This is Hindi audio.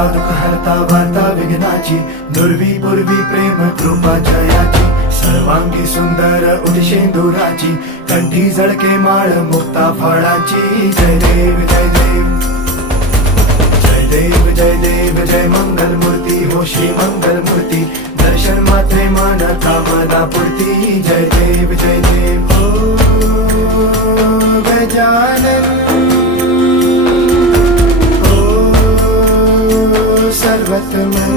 हरता दुःख हरता वार्ता विघ्नाची, दुर्वी पूर्वी प्रेम कृपा जयाची, सर्वांगी सुंदर उदिशेंदुराची, कंठी झळके माळ मुक्ता फळाची. जय देव जय देव जय देव जय देव जय मंगल मूर्ती हो श्री मंगल मूर्ती, दर्शन मात्रे मन कामना पूर्ती. जय देव जय देव हो गजानन हो सर्वतमन.